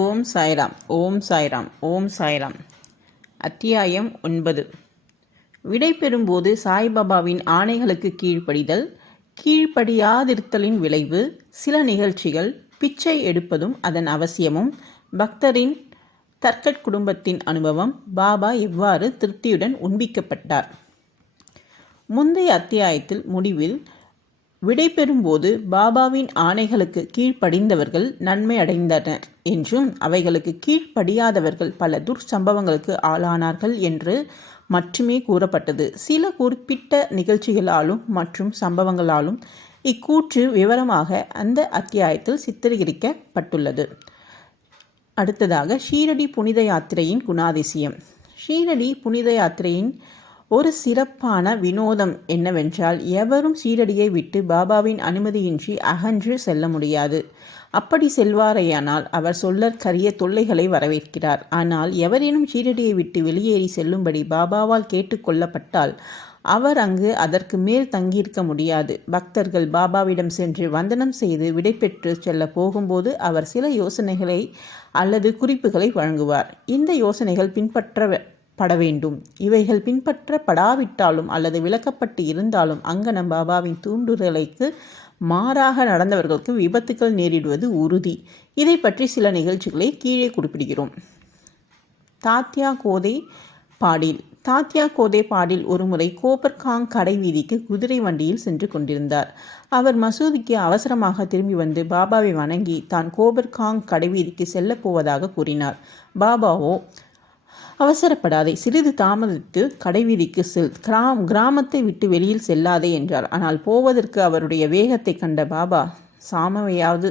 ஓம் சாய்ராம். ஓம் சாய்ராம். ஓம் சாய்ராம். அத்தியாயம் 9. விடை பெறும்போது சாய்பாபாவின் ஆணைகளுக்கு கீழ்ப்படிதல், கீழ்ப்படியாதிருத்தலின் விளைவு, சில நிகழ்ச்சிகள், பிச்சை எடுப்பதும் அதன் அவசியமும், பக்தரின் தர்கட் குடும்பத்தின் அனுபவம், பாபா எவ்வாறு திருப்தியுடன் உண்பிக்கப்பட்டார். முந்தைய அத்தியாயத்தில் முடிவில் விடை பெறும்போது பாபாவின் ஆணைகளுக்கு கீழ்ப்படிந்தவர்கள் நன்மை அடைந்தனர் என்றும் அவைகளுக்கு கீழ்ப்படியாதவர்கள் பல துர்சம்பவங்களுக்கு ஆளானார்கள் என்று மட்டுமே கூறப்பட்டது. சில குறிப்பிட்ட நிகழ்ச்சிகளாலும் மற்றும் சம்பவங்களாலும் இக்கூற்று விவரமாக அந்த அத்தியாயத்தில் சித்தரிக்கப்பட்டுள்ளது. அடுத்ததாக ஷீரடி புனித யாத்திரையின் குணாதிசயம். ஷீரடி புனித யாத்திரையின் ஒரு சிறப்பான வினோதம் என்னவென்றால், எவரும் ஷீரடியை விட்டு பாபாவின் அனுமதியின்றி அகன்று செல்ல முடியாது. அப்படி செல்வாரேயானால் அவர் சொல்லற்கரிய தொல்லைகளை வரவேற்கிறார். ஆனால் எவரேனும் ஷீரடியை விட்டு வெளியேறி செல்லும்படி பாபாவால் கேட்டுக்கொள்ளப்பட்டால் அவர் அங்கு அதற்கு மேல் தங்கியிருக்க முடியாது. பக்தர்கள் பாபாவிடம் சென்று வந்தனம் செய்து விடை பெற்று செல்ல போகும்போது அவர் சில யோசனைகளை அல்லது குறிப்புகளை வழங்குவார். இந்த யோசனைகள் பின்பற்ற வேண்டும். இவைகள் பின்பற்றப்படாவிட்டாலும் அல்லது விளக்கப்பட்டு இருந்தாலும் அங்கனம் பாபாவின் தூண்டுதலுக்கு மாறாக நடந்தவர்களுக்கு விபத்துக்கள் நேரிடுவது உறுதி. இதை பற்றி சில நிகழ்ச்சிகளை கீழே குறிப்பிடுகிறோம். தாத்யா கோதே பாடில். தாத்யா கோதே பாடில் ஒருமுறை கோபர்காங் கடை வீதிக்கு குதிரை வண்டியில் சென்று கொண்டிருந்தார். அவர் மசூதிக்கு அவசரமாக திரும்பி வந்து பாபாவை வணங்கி தான் கோபர்காங் கடை வீதிக்கு செல்ல போவதாக கூறினார். பாபாவோ, அவசரப்படாதே, சிறிது தாமதித்து கடைவீதிக்கு செல், கிராமத்தை விட்டு வெளியில் செல்லாதே என்றார். ஆனால் போவதற்கு அவருடைய வேகத்தை கண்ட பாபா சாமவையாவது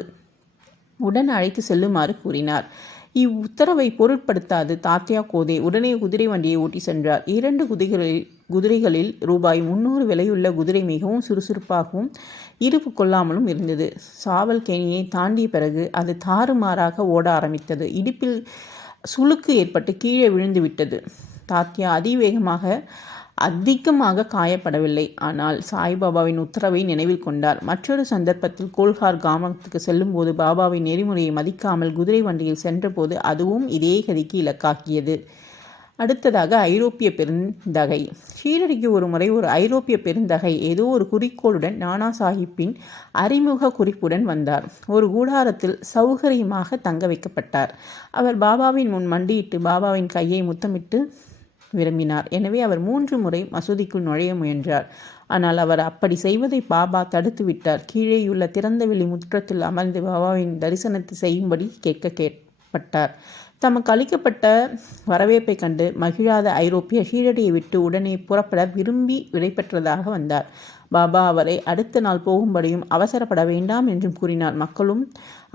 உடன் அழைத்து செல்லுமாறு கூறினார். இவ்வுத்தரவை பொருட்படுத்தாது தாத்யா கோதே உடனே குதிரை வண்டியை ஓட்டி சென்றார். 2 குதிரைகளில் ரூபாய் 300 விலையுள்ள குதிரை மிகவும் சுறுசுறுப்பாகவும் இருப்பு கொள்ளாமலும் இருந்தது. சாவல் கேணியை தாண்டிய பிறகு அது தாறுமாறாக ஓட ஆரம்பித்தது. இடுப்பில் சுளுக்கு ஏற்பட்டு கீழே விழுந்து விட்டது. தாத்யா அதிகமாக காயப்படவில்லை. ஆனால் சாய்பாபாவின் உத்தரவை நினைவில் கொண்டார். மற்றொரு சந்தர்ப்பத்தில் கோல்ஹார் கிராமத்துக்கு செல்லும்போது பாபாவின் நெறிமுறையை மதிக்காமல் குதிரை வண்டியில் சென்றபோது அதுவும் இதே கதிக்கு இலக்காக்கியது. அடுத்ததாக ஐரோப்பிய பெருந்தகை. ஷீரடிக்கு ஒரு முறை ஒரு ஐரோப்பிய பெருந்தகை ஏதோ ஒரு குறிக்கோளுடன் நானா சாஹிப்பின் அறிமுக குறிப்புடன் வந்தார். ஒரு கூடாரத்தில் சௌகரியமாக தங்க வைக்கப்பட்டார். அவர் பாபாவின் முன் மண்டியிட்டு பாபாவின் கையை முத்தமிட்டு விரும்பினார். எனவே அவர் 3 முறை மசூதிக்குள் நுழைய முயன்றார். ஆனால் அவர் அப்படி செய்வதை பாபா தடுத்து விட்டார். கீழேயுள்ள திறந்தவெளி முற்றத்தில் அமர்ந்து பாபாவின் தரிசனத்தை செய்யும்படி கேட்கப்பட்டார். தமக்கு அளிக்கப்பட்ட வரவேற்பை கண்டு மகிழாத ஐரோப்பிய ஷீரடியை விட்டு உடனே புறப்பட விரும்பி விடைபெற்றதாக வந்தார். பாபா அவரை அடுத்த நாள் போகும்படியும் அவசரப்பட வேண்டாம் என்றும் கூறினார். மக்களும்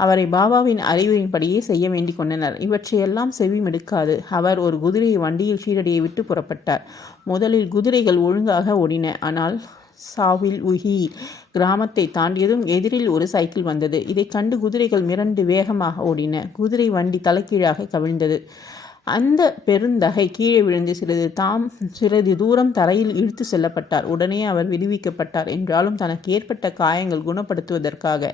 அவரை பாபாவின் அறிவுரையின்படியே செய்ய வேண்டிக் கொண்டனர். இவற்றையெல்லாம் செவிமெடுக்காது அவர் ஒரு குதிரை வண்டியில் ஷீரடியை விட்டு புறப்பட்டார். முதலில் குதிரைகள் ஒழுங்காக ஓடின. ஆனால் சாவில் உஹி கிராமத்தை தாண்டியதும் எதிரில் ஒரு சைக்கிள் வந்தது. இதை கண்டு குதிரைகள் மிரண்டு வேகமாக ஓடின. குதிரை வண்டி தலைகீழாக கவிழ்ந்தது. அந்த பெருந்தகை கீழே விழுந்து சிறிது தூரம் தரையில் இழுத்து செல்லப்பட்டார். உடனே அவர் விடுவிக்கப்பட்டார். என்றாலும் தனக்கு ஏற்பட்ட காயங்கள் குணப்படுத்துவதற்காக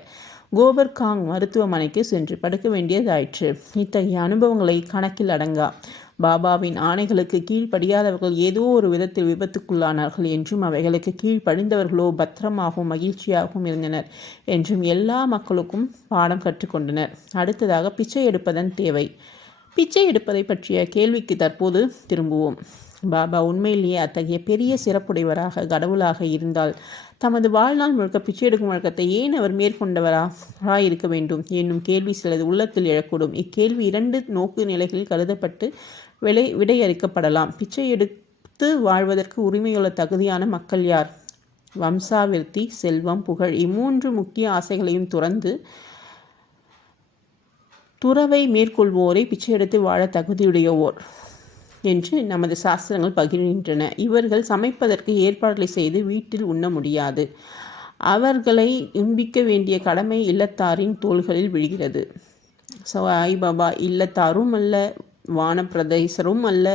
கோபர்காங் மருத்துவமனைக்கு சென்று படுக்க வேண்டியதாயிற்று. இத்தகைய அனுபவங்களை கணக்கில் அடங்கா. பாபாவின் ஆணைகளுக்கு கீழ்ப்படியாதவர்கள் ஏதோ ஒரு விதத்தில் விபத்துக்குள்ளானார்கள் என்றும் அவைகளுக்கு கீழ்ப்படிந்தவர்களோ பத்திரமாகவும் மகிழ்ச்சியாகவும் இருந்தனர் என்றும் எல்லா மக்களுக்கும் பாடம் கற்றுக்கொண்டனர். அடுத்ததாக பிச்சை எடுப்பதன் தேவை. பிச்சை எடுப்பதை பற்றிய கேள்விக்கு தற்போது திரும்புவோம். பாபா உண்மையிலேயே அத்தகைய பெரிய சிறப்புடையவராக கடவுளாக இருந்தால் தமது வாழ்நாள் முழுக்க பிச்சை எடுக்கும் வழக்கத்தை ஏன் அவர் மேற்கொண்டவராயிருக்க வேண்டும் என்னும் கேள்வி சிலது உள்ளத்தில் எழக்கூடும். இக்கேள்வி 2 நோக்கு நிலைகளில் கருதப்பட்டு விடையளிக்கப்படலாம். பிச்சை எடுத்து வாழ்வதற்கு உரிமையுள்ள தகுதியான மக்கள் யார்? வம்சாவிருத்தி, செல்வம், புகழ், 3 முக்கிய ஆசைகளையும் துறவை மேற்கொள்வோரை பிச்சை எடுத்து வாழ தகுதியுடையோர் என்று நமது சாஸ்திரங்கள் பகிர்கின்றன. இவர்கள் சமைப்பதற்கு ஏற்பாடுகளை செய்து வீட்டில் உண்ண முடியாது. அவர்களை உண்பிக்க வேண்டிய கடமை இல்லத்தாரின் தோள்களில் விழுகிறது. சாய்பாபா இல்லத்தாரும் அல்ல, வானப்பிரதேசரும் அல்ல.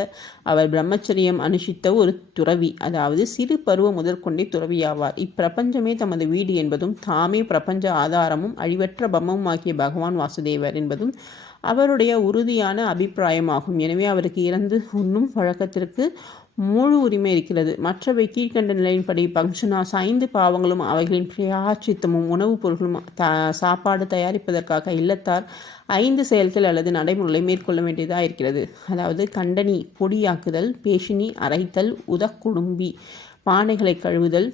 அவர் பிரம்மச்சரியம் அனுஷ்டித்த ஒரு துறவி, அதாவது சிறு பருவம் முதற்கொண்டே துறவியாவார். இப்பிரபஞ்சமே தமது வீடு என்பதும் தாமே பிரபஞ்ச ஆதாரமும் அழிவற்ற பம்மமும் ஆகிய பகவான் வாசுதேவர் என்பதும் அவருடைய உறுதியான அபிப்பிராயமாகும். எனவே அவருக்கு இறந்து உண்ணும் வழக்கத்திற்கு முழு உரிமை இருக்கிறது. மற்றவை கீழ்கண்ட நிலையின்படி பங்க்ஷனாஸ் 5 பாவங்களும் அவைகளின் பிராயச்சித்தமும் உணவுப் பொருட்களும் சாப்பாடு தயாரிப்பதற்காக இல்லத்தார் 5 செயல்கள் அல்லது நடைமுறைகளை மேற்கொள்ள வேண்டியதாக இருக்கிறது. அதாவது கண்டனி பொடியாக்குதல், பேஷினி அரைத்தல், உதக்குடும்பி பானைகளை கழுவுதல்,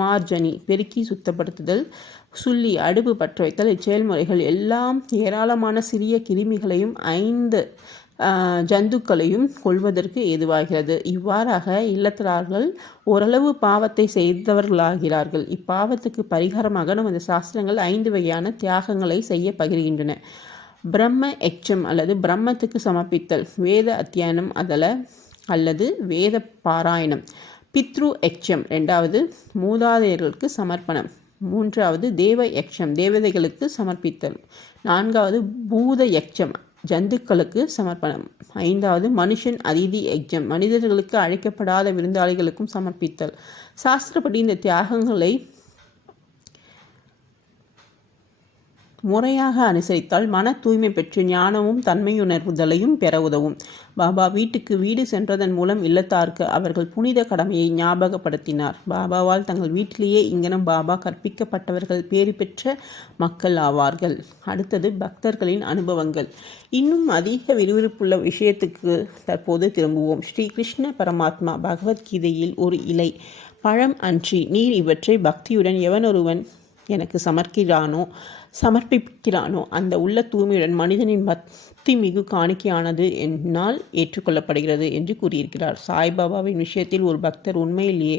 மார்ஜனி பெருக்கி சுத்தப்படுத்துதல், சுள்ளி அடுப்பு பற்ற வைத்தல். இச்செயல்முறைகள் எல்லாம் ஏராளமான சிறிய கிருமிகளையும் 5 ஜந்துக்களையும் கொள்வதற்கு ஏதுவாகிறது. இவ்வாறாக இல்லத்தரார்கள் ஓரளவு பாவத்தை செய்தவர்களாகிறார்கள். இப்பாவத்துக்கு பரிகாரமாக நமது சாஸ்திரங்கள் 5 வகையான தியாகங்களை செய்ய பகிர்கின்றன. பிரம்ம எச்சம் அல்லது பிரம்மத்துக்கு சமர்ப்பித்தல், வேத அத்தியாயனம் அல்லது வேத பாராயணம். பித்ரு எச்சம் 2வது மூதாதையர்களுக்கு சமர்ப்பணம். 3வது தேவ யக்ஷம் தேவதைகளுக்கு சமர்ப்பித்தல். 4வது பூத யக்ஷம் ஜந்துக்களுக்கு சமர்ப்பணம். 5வது மனுஷன் அதிதி யக்ஷம் மனிதர்களுக்கு அழைக்கப்படாத விருந்தாளிகளுக்கும் சமர்ப்பித்தல். சாஸ்திரப்படி இந்த தியாகங்களை முறையாக அனுசரித்தால் மன தூய்மை பெற்று ஞானமும் தன்மையுணர்வுதலையும் பெற உதவும். பாபா வீட்டுக்கு வீடு சென்றதன் மூலம் இல்லத்தாருக்கு அவர்கள் புனித கடமையை ஞாபகப்படுத்தினார். பாபாவால் தங்கள் வீட்டிலேயே இங்கனம் பாபா கற்பிக்கப்பட்டவர்கள் பேறு பெற்ற மக்கள் ஆவார்கள். அடுத்தது பக்தர்களின் அனுபவங்கள். இன்னும் அதிக விறுவிறுப்புள்ள விஷயத்துக்கு தற்போது திரும்புவோம். ஸ்ரீ கிருஷ்ண பரமாத்மா பகவத்கீதையில் ஒரு இலை பழம் அன்றி நீர் இவற்றை பக்தியுடன் எவனொருவன் எனக்கு சமர்ப்பிக்கிறானோ அந்த உள்ள தூய்மையுடன் மனிதனின் பக்தி மிகு காணிக்கையானது என்னால் ஏற்றுக்கொள்ளப்படுகிறது என்று கூறியிருக்கிறார். சாய்பாபாவின் விஷயத்தில் ஒரு பக்தர் உண்மையிலேயே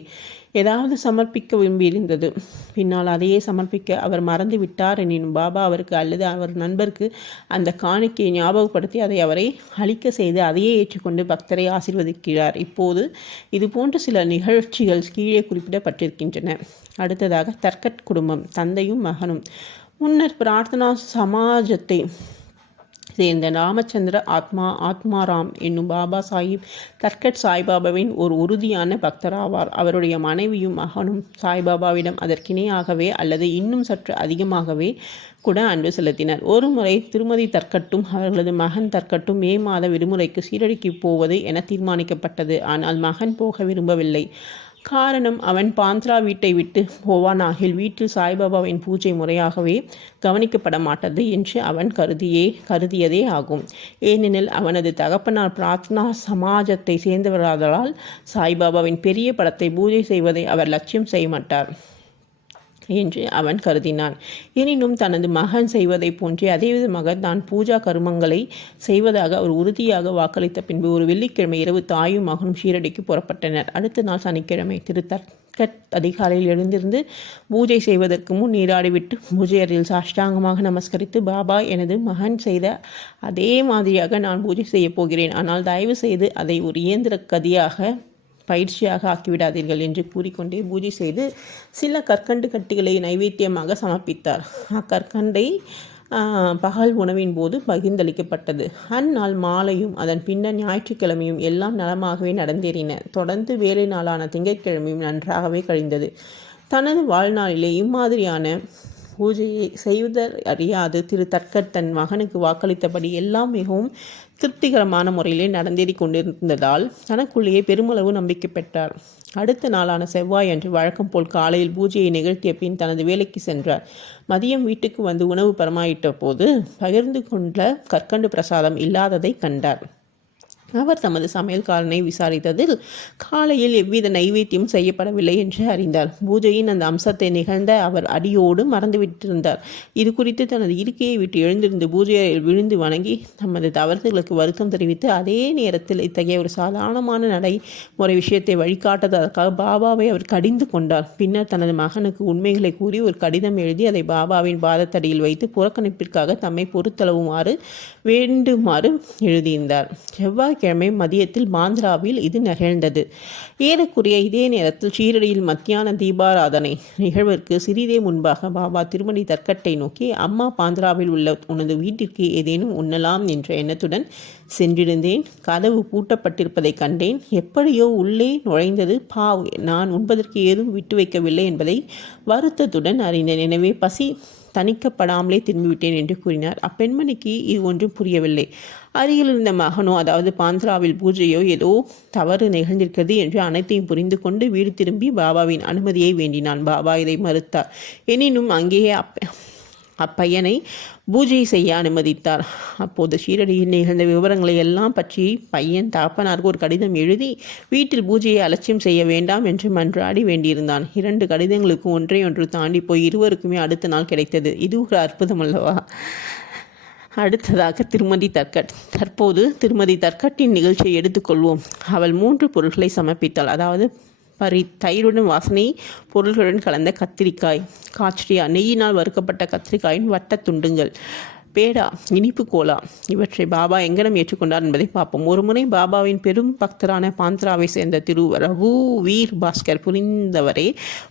ஏதாவது சமர்ப்பிக்க விரும்பியிருந்தது. பின்னால் அதையே சமர்ப்பிக்க அவர் மறந்து விட்டார் எனினும் பாபா அவருக்கு அல்லது அவர் நண்பருக்கு அந்த காணிக்கையை ஞாபகப்படுத்தி அதை அவரை அளிக்க செய்து அதையே ஏற்றுக்கொண்டு பக்தரை ஆசீர்வதிக்கிறார். இப்போது இது போன்ற சில நிகழ்ச்சிகள் கீழே குறிப்பிடப்பட்டிருக்கின்றன. அடுத்ததாக தர்கட் குடும்பம், தந்தையும் மகனும். முன்னர் பிரார்த்தனா சமாஜத்தை சேர்ந்த ராமச்சந்திர ஆத்மாராம் என்னும் பாபா சாஹிப் தர்கட் சாய்பாபாவின் ஒரு உறுதியான பக்தராவார். அவருடைய மனைவியும் மகனும் சாய்பாபாவிடம் அதற்கிணையாகவே அல்லது இன்னும் சற்று அதிகமாகவே கூட அன்பு செலுத்தினர். ஒரு முறை திருமதி தர்கட்டும் அவர்களது மகன் தர்கட்டும் மே மாத விடுமுறைக்கு சீரடிக்கு போவது என தீர்மானிக்கப்பட்டது. ஆனால் மகன் போக விரும்பவில்லை. காரணம், அவன் பாந்த்ரா வீட்டை விட்டு போவானாகில் வீட்டில் சாய்பாபாவின் பூஜை முறையாகவே கவனிக்கப்பட மாட்டது என்று அவன் கருதியதே ஆகும். ஏனெனில் அவனது தகப்பனார் பிரார்த்தனா சமாஜத்தை சேர்ந்தவராதலால் சாய்பாபாவின் பெரிய படத்தை பூஜை செய்வதை அவர் லட்சியம் செய்ய மாட்டார் என்று அவன் கருதினான். எனினும் தனது மகன் செய்வதை போன்றே அதேவிதமாக தான் பூஜா கருமங்களை செய்வதாக அவர் உறுதியாக வாக்களித்த பின்பு ஒரு வெள்ளிக்கிழமை இரவு தாயும் மகனும் ஷீரடிக்கு புறப்பட்டனர். அடுத்த நாள் சனிக்கிழமை திரு தர்கட் அதிகாலையில் எழுந்திருந்து பூஜை செய்வதற்கு முன் நீராடிவிட்டு பூஜை அறையில் சாஷ்டாங்கமாக நமஸ்கரித்து, பாபா, எனது மகன் செய்த அதே மாதிரியாக நான் பூஜை செய்ய போகிறேன். ஆனால் தயவு செய்து அதை ஒரு இயந்திர கதியாக பயிற்சியாக ஆக்கிவிடாதீர்கள் என்று கூறிக்கொண்டே பூஜை செய்து சில கற்கண்டு கட்டிகளை நைவேத்தியமாக சமர்ப்பித்தார். அக்கற்கண்டை பகல் உணவின் போது பகிர்ந்தளிக்கப்பட்டது. அந்நாள் மாலையும் அதன் பின்னர் ஞாயிற்றுக்கிழமையும் எல்லாம் நலமாகவே நடந்தேறின. தொடர்ந்து வேலை நாளான திங்கட்கிழமையும் நன்றாகவே கழிந்தது. தனது வாழ்நாளிலே இம்மாதிரியான பூஜையை செய்வதர் அறியாது திரு தர்கட் தன் மகனுக்கு வாக்களித்தபடி எல்லாம் மிகவும் திருப்திகரமான முறையிலே நடந்தேறி கொண்டிருந்ததால் தனக்குள்ளேயே பெருமளவு நம்பிக்கை பெற்றார். அடுத்த நாளான செவ்வாய் அன்று வழக்கம் போல் காலையில் பூஜையை நிகழ்த்திய பின் தனது வேலைக்கு சென்றார். மதியம் வீட்டுக்கு வந்து உணவு பரிமாறிட்ட போது பகிர்ந்து கொண்ட கற்கண்டு பிரசாதம் இல்லாததை கண்டார். அவர் தமது சமையல்காரனை விசாரித்ததில் காலையில் எவ்வித நைவேத்தியம் செய்யப்படவில்லை என்று அறிந்தார். பூஜையின் அந்த அம்சத்தை நிகழ்ந்த அவர் அடியோடு மறந்துவிட்டிருந்தார். இது குறித்து தனது இருக்கையை விட்டு எழுந்திருந்து பூஜையில் விழுந்து வணங்கி தமது தவறுகளுக்கு வருத்தம் தெரிவித்து, அதே நேரத்தில் இத்தகைய ஒரு சாதாரணமான நடைமுறை விஷயத்தை வழிகாட்டுவதற்காக பாபாவை அவர் கடிந்து கொண்டார். பின்னர் தனது மகனுக்கு உண்மைகளை கூறி ஒரு கடிதம் எழுதி அதை பாபாவின் பாதத்தடியில் வைத்து புறக்கணிப்பிற்காக தம்மை பொறுத்தளவுமாறு வேண்டுமாறு எழுதியிருந்தார். செவ்வாய்க்கிழமை மதியத்தில் பாந்த்ராவில் இது நிகழ்ந்தது. ஏறக்குறைய இதே நேரத்தில் ஷீரடியில் மத்தியான தீபாராதனை நிகழ்விற்கு சிறிதே முன்பாக பாபா திருமதி தர்கட்டை நோக்கி, அம்மா, பாந்த்ராவில் உள்ள உனது வீட்டிற்கு ஏதேனும் உண்ணலாம் என்ற எண்ணத்துடன் சென்றிருந்தேன். கதவு பூட்டப்பட்டிருப்பதை கண்டேன். எப்படியோ உள்ளே நுழைந்தது. நான் உண்பதற்கு ஏதும் விட்டு வைக்கவில்லை என்பதை வருத்தத்துடன் அறிந்தேன். எனவே பசி தணிக்கப்படாமலே திரும்பிவிட்டேன் என்று கூறினார். அப்பெண்மணிக்கு இது ஒன்றும் புரியவில்லை. அருகில் இருந்த மகனோ, அதாவது பாந்திராவில் பூஜையோ ஏதோ தவறு நிகழ்ந்திருக்கிறது என்று அனைத்தையும் புரிந்து கொண்டு வீடு திரும்பி பாபாவின் அனுமதியை வேண்டினான். பாபா இதை மறுத்தார். எனினும் அங்கேயே அப்பையனை பூஜை செய்ய அனுமதித்தார். அப்போது ஷீரடியில் நிகழ்ந்த விவரங்களை எல்லாம் பற்றி பையன் தகப்பனாருக்கு ஒரு கடிதம் எழுதி வீட்டில் பூஜையை அலட்சியம் செய்ய வேண்டாம் என்று மன்றாடி வேண்டியிருந்தான். 2 கடிதங்களுக்கு ஒன்றையொன்று தாண்டி போய் இருவருக்குமே அடுத்த நாள் கிடைத்தது. இது ஒரு அற்புதம் அல்லவா? அடுத்ததாக திருமதி தர்கட். தற்போது திருமதி தர்கட்டின் நிகழ்ச்சியை எடுத்துக்கொள்வோம். அவள் 3 பொருட்களை சமர்ப்பித்தாள். அதாவது தயிருடன் வாசனை பொருள்களுடன் கலந்த கத்திரிக்காய், காய்ச்சியா, நெய்யினால் வறுக்கப்பட்ட கத்திரிக்காயின் வட்ட துண்டுங்கள், பேடா, இனிப்பு கோலா, இவற்றை பாபா எங்கனம் ஏற்றுக்கொண்டார் என்பதை பார்ப்போம். ஒருமுறை பாபாவின் பெரும் பக்தரான பாந்திராவை சேர்ந்த திரு ரகுவீர் பாஸ்கர்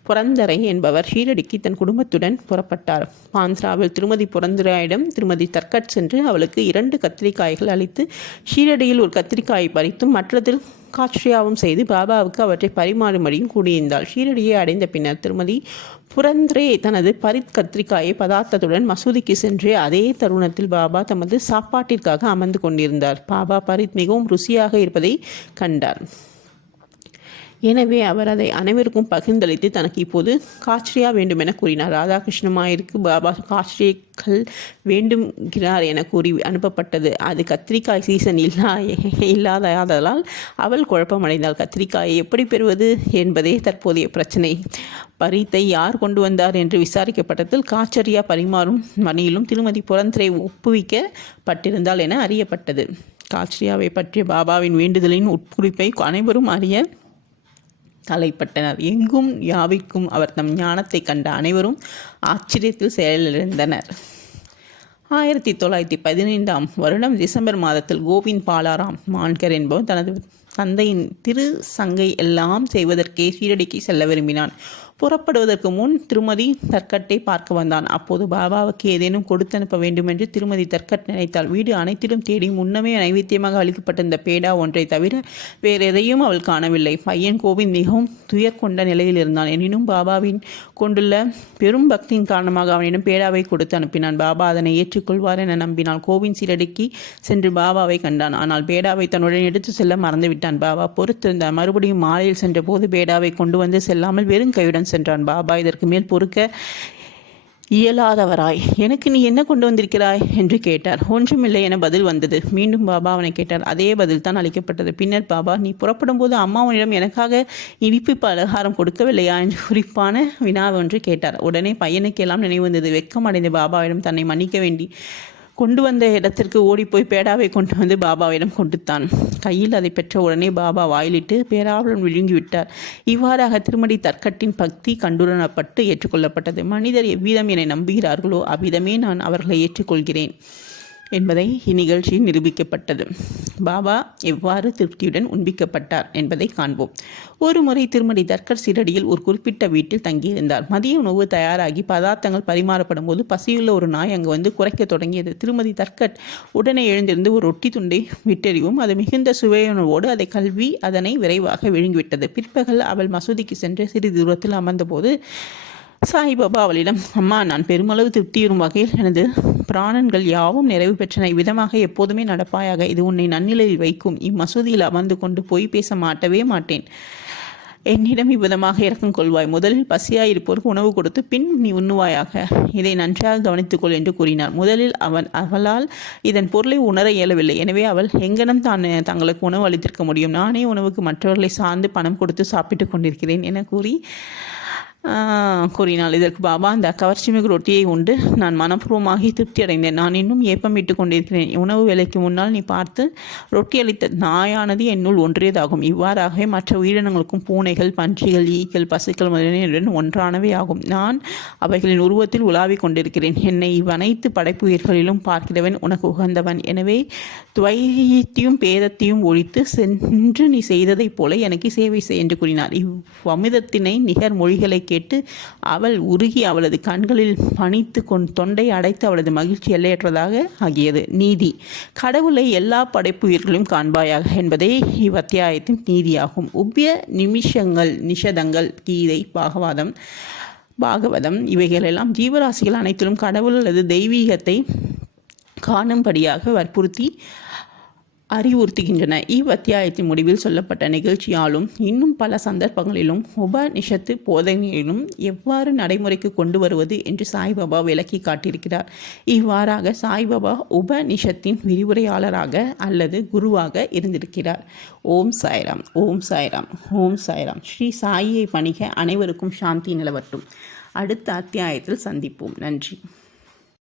புரந்தரை என்பவர் ஷீரடிக்கு தன் குடும்பத்துடன் புறப்பட்டார். பாந்திராவில் திருமதி புரந்தராயிடம் திருமதி தர்கட் சென்று அவளுக்கு 2 கத்திரிக்காய்கள் அளித்து ஷீரடியில் ஒரு கத்திரிக்காயை பறித்தும் மற்றதில் காட்சியாவும் செய்து பாபாவுக்கு அவற்றை பரிமாறும்படியும் கூடியிருந்தாள். ஷீரடியை அடைந்த பின்னர் திருமதி புரந்தரே தனது பரித் கத்திரிக்காயை பதார்த்தத்துடன் மசூதிக்கு சென்று அதே தருணத்தில் பாபா தமது சாப்பாட்டிற்காக அமர்ந்து கொண்டிருந்தார். பாபா பரித் மிகவும் ருசியாக இருப்பதை கண்டார். எனவே அவர் அதை அனைவருக்கும் பகிர்ந்தளித்து தனக்கு இப்போது காட்சியா வேண்டும் என கூறினார். ராதாகிருஷ்ணமாயிற்கு பாபா காட்சிகள் வேண்டும்கிறார் என கூறி அனுப்பப்பட்டது. அது கத்திரிக்காய் சீசன் இல்லாததால் அவள் குழப்பமடைந்தாள். கத்திரிக்காயை எப்படி பெறுவது என்பதே தற்போதைய பிரச்சனை. பரீத்தை யார் கொண்டு வந்தார் என்று விசாரிக்கப்பட்டதில் காச்சரியா பரிமாறும் பணியிலும் திருமதி புரந்தரை ஒப்புவிக்கப்பட்டிருந்தாள் என அறியப்பட்டது. காச்சரியாவை பற்றிய பாபாவின் வேண்டுதலின் உட்குறிப்பை அனைவரும் அறிய தலைப்பட்டனர். எங்கும் யாவிற்கும் அவர் தம் ஞானத்தை கண்ட அனைவரும் ஆச்சரியத்தில் செயலிழந்தனர். 1915ஆம் வருடம் டிசம்பர் மாதத்தில் கோவிந்த் பாலாராம் மான்கர் என்பவர் தனது தந்தையின் திரு சங்கை எல்லாம் செய்வதற்கே ஷீரடிக்கு செல்ல விரும்பினான். புறப்படுவதற்கு முன் திருமதி தர்கட்டை பார்க்க வந்தான். அப்போது பாபாவுக்கு ஏதேனும் கொடுத்தனுப்ப வேண்டும் என்று திருமதி தர்கட் நினைத்தாள். வீடு அனைத்திலும் தேடி முன்னமே நைவேத்தியமாக அளிக்கப்பட்டிருந்த பேடா ஒன்றை தவிர வேறெதையும் அவள் காணவில்லை. பையன் கோவிந்த் மிகவும் துயர் கொண்ட நிலையில் இருந்தான். எனினும் பாபாவின் கொண்டுள்ள பெரும் பக்தியின் காரணமாக அவனிடம் பேடாவை கொடுத்து அனுப்பினான். பாபா அதனை ஏற்றுக்கொள்வார் என நம்பினான். கோவிந்த் சீரடிக்கு சென்று பாபாவை கண்டான். ஆனால் பேடாவை தன்னுடன் எடுத்து செல்ல மறந்துவிட்டான். பாபா பொறுத்திருந்தார். மறுபடியும் மாலையில் சென்ற போது பேடாவை கொண்டு வந்து செல்லாமல் வெறும் கையுடன் சென்றான். பாபா இதற்கு மேல் பொறுக்க இயலாதவராய், எனக்கு நீ என்ன கொண்டு வந்திருக்கிறாய் என்று கேட்டார். ஒன்றுமில்லை என பதில் வந்தது. மீண்டும் பாபா அவனை கேட்டார். அதே பதில் தான் அளிக்கப்பட்டது. பின்னர் பாபா, நீ புறப்படும் போது அம்மாவனிடம் எனக்காக இனிப்பு பலகாரம் கொடுக்கவில்லையா என்று குறிப்பான வினா ஒன்று கேட்டார். உடனே பையனுக்கு எல்லாம் நினைவு வந்தது. வெட்கம் அடைந்த பாபாவிடம் தன்னை மன்னிக்க வேண்டி கொண்டு வந்த இடத்திற்கு ஓடிப்போய் பேடாவை கொண்டு வந்து பாபாவிடம் கொடுத்தான். கையில் அதை பெற்ற உடனே பாபா வாயிலிட்டு பேராவுடன் விழுங்கிவிட்டார். இவ்வாறாக திருமதி தர்கட்டின் பக்தி கண்டுணரப்பட்டு ஏற்றுக்கொள்ளப்பட்டது. மனிதர் எவ்விதம் என்னை நம்புகிறார்களோ அவ்விதமே நான் அவர்களை ஏற்றுக்கொள்கிறேன் என்பதை இந்நிகழ்ச்சியில் நிரூபிக்கப்பட்டது. பாபா எவ்வாறு திருப்தியுடன் உண்பிக்கப்பட்டார் என்பதை காண்போம். ஒரு முறை திருமதி தர்கட் சீரடியில் ஒரு குறிப்பிட்ட வீட்டில் தங்கியிருந்தார். மதிய உணவு தயாராகி பதார்த்தங்கள் பரிமாறப்படும் போது பசியுள்ள ஒரு நாய் அங்கு வந்து குறைக்க தொடங்கியது. திருமதி தர்கட் உடனே எழுந்திருந்து ஒரு ரொட்டி துண்டை விட்டெறிவும் அது மிகுந்த சுவையுணர்வோடு அதை கல்வி அதனை விரைவாக விழுங்கிவிட்டது. பிற்பகல் அவள் மசூதிக்கு சென்று சிறிது தூரத்தில் அமர்ந்தபோது சாய்பாபா அவளிடம், அம்மா, நான் பெருமளவு திருப்தியுறும் வகையில் எனது பிராணன்கள் யாவும் நிறைவு பெற்றன. இவ்விதமாக எப்போதுமே நடப்பாயாக. இது உன்னை நன்னிலையில் வைக்கும். இம்மசூதியில் அமர்ந்து கொண்டு பொய் பேச மாட்டவே மாட்டேன். என்னிடம் இவ்விதமாக இறக்கம் கொள்வாய். முதலில் பசியாயிருப்போருக்கு உணவு கொடுத்து பின் நீ உண்ணுவாயாக. இதை நன்றாக கவனித்துக்கொள் என்று கூறினார். முதலில் அவளால் இதன் பொருளை உணர இயலவில்லை. எனவே அவள் எங்கனம் தங்களுக்கு உணவு அளித்திருக்க முடியும்? நானே உணவுக்கு மற்றவர்களை சார்ந்து பணம் கொடுத்து சாப்பிட்டு கொண்டிருக்கிறேன் என கூறினாள். இதற்கு பாபா, அந்த கவர்ச்சிமிகு ரொட்டியை உண்டு நான் மனப்பூர்வமாகி திருப்தி அடைந்தேன். நான் இன்னும் ஏப்பமிட்டு கொண்டிருக்கிறேன். உணவு வேலைக்கு முன்னால் நீ பார்த்து ரொட்டி அளித்த நாயானது என்னுள் ஒன்றியதாகும். இவ்வாறாகவே மற்ற உயிரினங்களுக்கும் பூனைகள், பன்றிகள், ஈக்கள், பசுக்கள் முதலியன ஒன்றானவே ஆகும். நான் அவைகளின் உருவத்தில் உலாவிக் கொண்டிருக்கிறேன். என்னை இவ்வனைத்து படைப்பு உயிர்களிலும் பார்க்கிறவன் உனக்கு உகந்தவன். எனவே துவையத்தையும் பேதத்தையும் ஒழித்து சென்று நீ செய்ததைப் போல எனக்கு சேவை செய் என்று கூறினார். இவ்வமிதத்தினை நிகர் மொழிகளை கேட்டு அவள் உருகி அவளது கண்களில் பணித்து தொண்டை அடைத்து அவளது மகிழ்ச்சி எல்லையற்றதாக ஆகியது. நீதி. கடவுளை எல்லா படைப்பு உயிர்களும் காண்பாயாக என்பதே இவ்வத்தியாயத்தின் நீதியாகும். உவ்ய நிமிஷங்கள் நிஷதங்கள் கீதை பாகவாதம் பாகவதம் இவைகளெல்லாம் ஜீவராசிகள் அனைத்திலும் கடவுள் அல்லது தெய்வீகத்தை காணும்படியாக வற்புறுத்தி அறிவுறுத்துகின்றன. இவ்வத்தியாயத்தின் முடிவில் சொல்லப்பட்ட நிகழ்ச்சியாலும் இன்னும் பல சந்தர்ப்பங்களிலும் உபநிஷத்து போதனையிலும் எவ்வாறு நடைமுறைக்கு கொண்டு வருவது என்று சாய்பாபா விளக்கி காட்டியிருக்கிறார். இவ்வாறாக சாய்பாபா உபநிஷத்தின் விரிவுரையாளராக அல்லது குருவாக இருந்திருக்கிறார். ஓம் சாய்ராம், ஓம் சாய்ராம், ஓம் சாய்ராம். ஸ்ரீ சாயியை பணிக அனைவருக்கும் சாந்தி நிலவட்டும். அடுத்த அத்தியாயத்தில் சந்திப்போம். நன்றி.